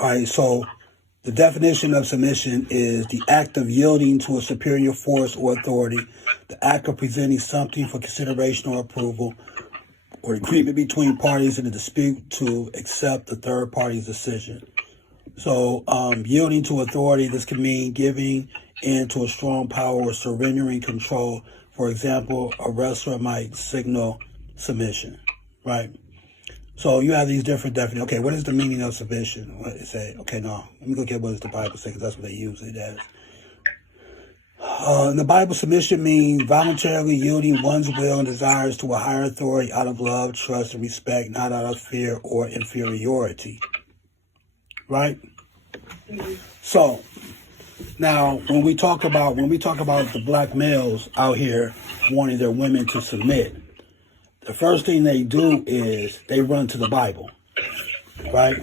All right, so the definition of submission is the act of yielding to a superior force or authority, the act of presenting something for consideration or approval, or agreement between parties in a dispute to accept the third party's decision. So yielding to authority, this can mean giving in to a strong power or surrendering control. For example, a wrestler might signal submission, right? So you have these different definitions. Okay, what is the meaning of submission? What it say? Okay, no, let me look at what does the Bible say, because that's what they use it as. In the Bible, submission means voluntarily yielding one's will and desires to a higher authority out of love, trust, and respect, not out of fear or inferiority. Right? So now when we talk about the black males out here wanting their women to submit, the first thing they do is they run to the Bible. Right?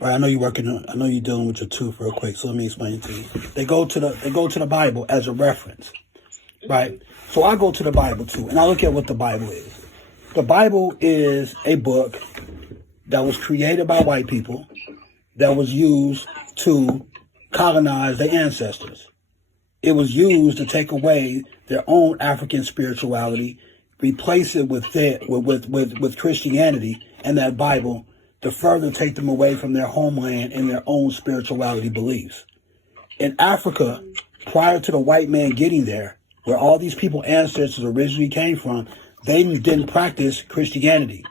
Right, I know you're dealing with your tooth real quick, so let me explain it to you. They go to the Bible as a reference, right? So I go to the Bible too, and I look at what the Bible is. The Bible is a book that was created by white people that was used to colonize their ancestors. It was used to take away their own African spirituality, replace it with Christianity and that Bible, to further take them away from their homeland and their own spirituality beliefs. In Africa, prior to the white man getting there, where all these people ancestors originally came from, they didn't practice Christianity.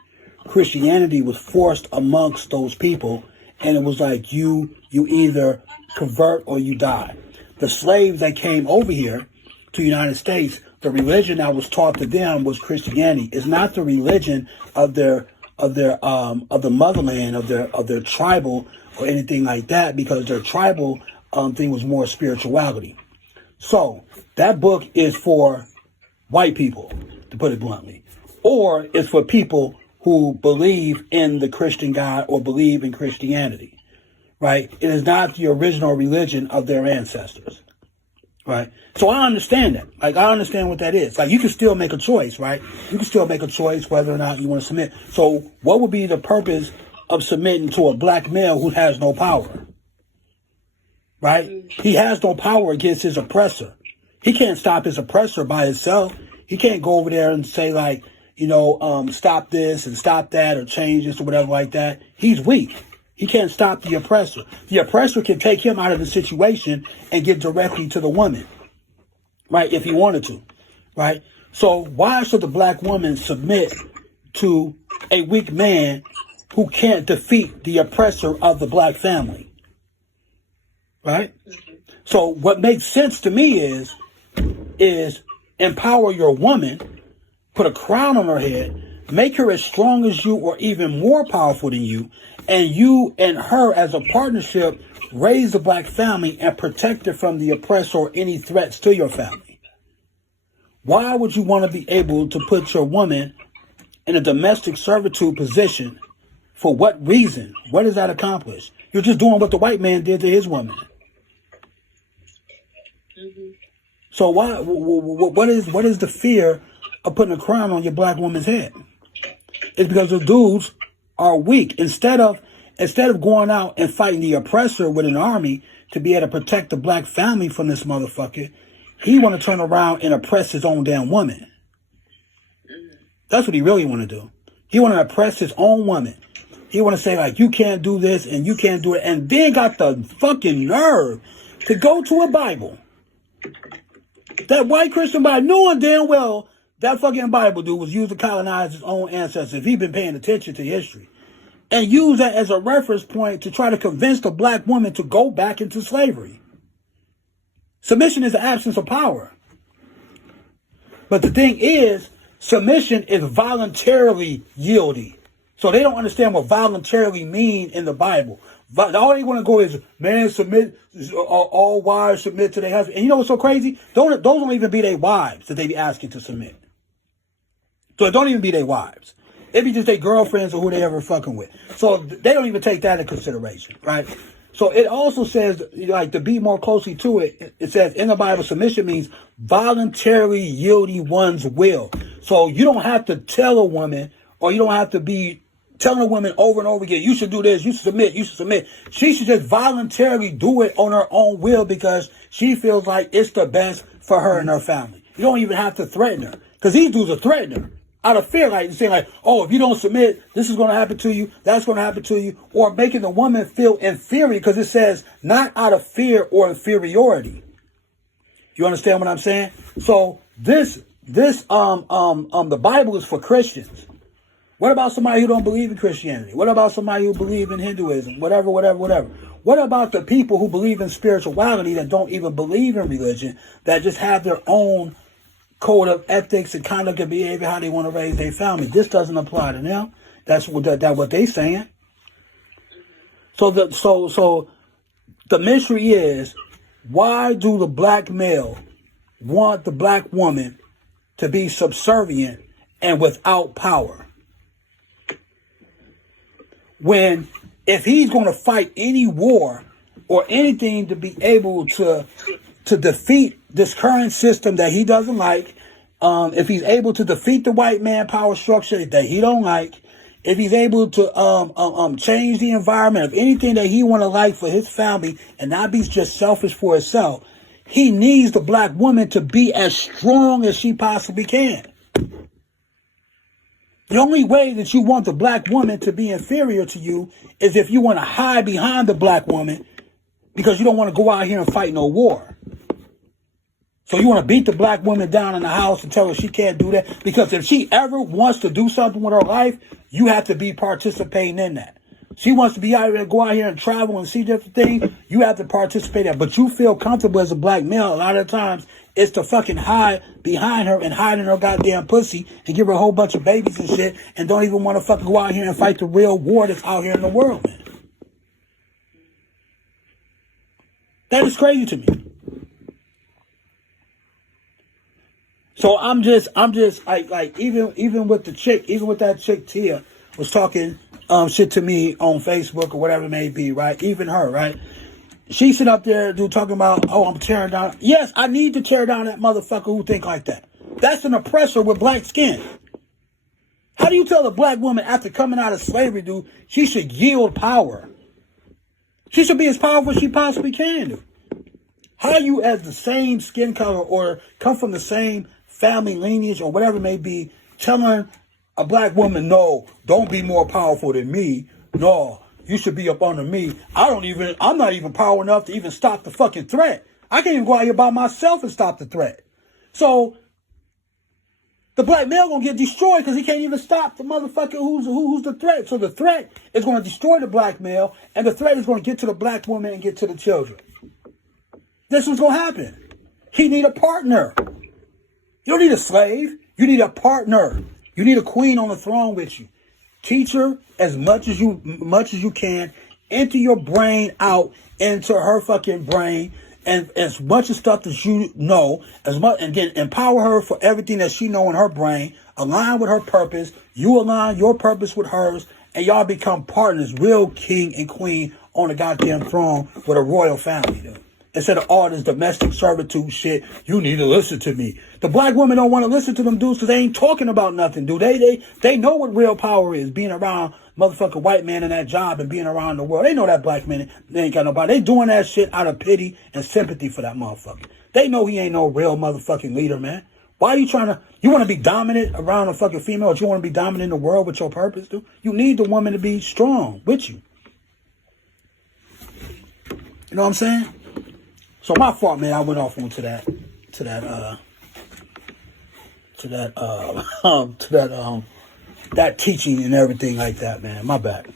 Christianity was forced amongst those people, and it was like you either convert or you die. The slaves that came over here to the United States, the religion that was taught to them was Christianity. It's not the religion of the motherland, of their tribal or anything like that, because their tribal thing was more spirituality. So that book is for white people, to put it bluntly, or it's for people who believe in the Christian God or believe in Christianity, right? It is not the original religion of their ancestors, right? So I understand that. Like, I understand what that is. Like, you can still make a choice, right? You can still make a choice whether or not you want to submit. So what would be the purpose of submitting to a black male who has no power, right? He has no power against his oppressor. He can't stop his oppressor by himself. He can't go over there and say, like, stop this and stop that or change this or whatever like that. He's weak. He can't stop the oppressor. The oppressor can take him out of the situation and get directly to the woman, right, if he wanted to, right? So why should the black woman submit to a weak man who can't defeat the oppressor of the black family, right? So what makes sense to me is empower your woman, put a crown on her head, make her as strong as you or even more powerful than you, and you and her as a partnership raise the black family and protect it from the oppressor or any threats to your family. Why would you want to be able to put your woman in a domestic servitude position? For what reason? What does that accomplish? You're just doing what the white man did to his woman. So what is the fear of putting a crown on your black woman's head? It's because the dudes are weak. Instead of going out and fighting the oppressor with an army to be able to protect the black family from this motherfucker, he want to turn around and oppress his own damn woman. That's what he really want to do. He want to oppress his own woman. He want to say, like, you can't do this and you can't do it, and then got the fucking nerve to go to a Bible, that white Christian Bible, knowing damn well that fucking Bible dude was used to colonize his own ancestors, if he'd been paying attention to history, and use that as a reference point to try to convince the black woman to go back into slavery. Submission is the absence of power. But the thing is, submission is voluntarily yielding. So they don't understand what voluntarily mean in the Bible. But all they want to go is, man, submit, all wives submit to their husband. And you know what's so crazy? Those don't even be their wives that they be asking to submit. So it don't even be their wives. It be just their girlfriends or who they ever fucking with. So they don't even take that into consideration, right? So it also says, like, to be more closely to it, it says in the Bible, submission means voluntarily yielding one's will. So you don't have to tell a woman, or you don't have to be telling a woman over and over again, you should do this, you should submit, you should submit. She should just voluntarily do it on her own will because she feels like it's the best for her and her family. You don't even have to threaten her. Because these dudes are threatening her. Out of fear, like saying like, oh, if you don't submit, this is going to happen to you, that's going to happen to you. Or making the woman feel inferior because it says not out of fear or inferiority. You understand what I'm saying? So the Bible is for Christians. What about somebody who don't believe in Christianity? What about somebody who believe in Hinduism? Whatever. What about the people who believe in spirituality that don't even believe in religion, that just have their own code of ethics and conduct and behavior, how they want to raise their family? This doesn't apply to them. That's what they saying. So the mystery is, why do the black male want the black woman to be subservient and without power? When, if he's going to fight any war or anything to be able to defeat this current system that he doesn't like, if he's able to defeat the white man power structure that he don't like, if he's able to change the environment of anything that he want to like for his family and not be just selfish for himself, he needs the black woman to be as strong as she possibly can. The only way that you want the black woman to be inferior to you is if you want to hide behind the black woman because you don't want to go out here and fight no war. So you want to beat the black woman down in the house and tell her she can't do that? Because if she ever wants to do something with her life, you have to be participating in that. She wants to be out here, go out here and travel and see different things. You have to participate in that. But you feel comfortable as a black male. A lot of times it's to fucking hide behind her and hide in her goddamn pussy and give her a whole bunch of babies and shit and don't even want to fucking go out here and fight the real war that's out here in the world, man. That is crazy to me. So I'm just like even with the chick, even with that chick Tia was talking shit to me on Facebook or whatever it may be, right? Even her, right? She sit up there, dude, talking about, oh, I'm tearing down. Yes, I need to tear down that motherfucker who think like that. That's an oppressor with black skin. How do you tell a black woman after coming out of slavery, dude, she should yield power? She should be as powerful as she possibly can, dude. How you, as the same skin color or come from the same family lineage or whatever it may be, telling a black woman, no, don't be more powerful than me. No, you should be up under me. I'm not even powerful enough to even stop the fucking threat. I can't even go out here by myself and stop the threat. So the black male gonna get destroyed because he can't even stop the motherfucker who's the threat. So the threat is gonna destroy the black male, and the threat is gonna get to the black woman and get to the children. This is gonna happen. He need a partner. You don't need a slave. You need a partner. You need a queen on the throne with you. Teach her as much as you can. Enter your brain out into her fucking brain, and as much of stuff as you know, as much, and then empower her for everything that she know in her brain. Align with her purpose. You align your purpose with hers, and y'all become partners, real king and queen on the goddamn throne with a royal family, dude. Instead of all this domestic servitude shit, you need to listen to me. The black women don't want to listen to them dudes because they ain't talking about nothing, dude. They know what real power is, being around motherfucking white man in that job and being around the world. They know that black man, they ain't got nobody. They doing that shit out of pity and sympathy for that motherfucker. They know he ain't no real motherfucking leader, man. Why are you you want to be dominant around a fucking female, or you want to be dominant in the world with your purpose, dude? You need the woman to be strong with you. You know what I'm saying? So my fault, man. I went off onto that teaching and everything like that, man. My bad.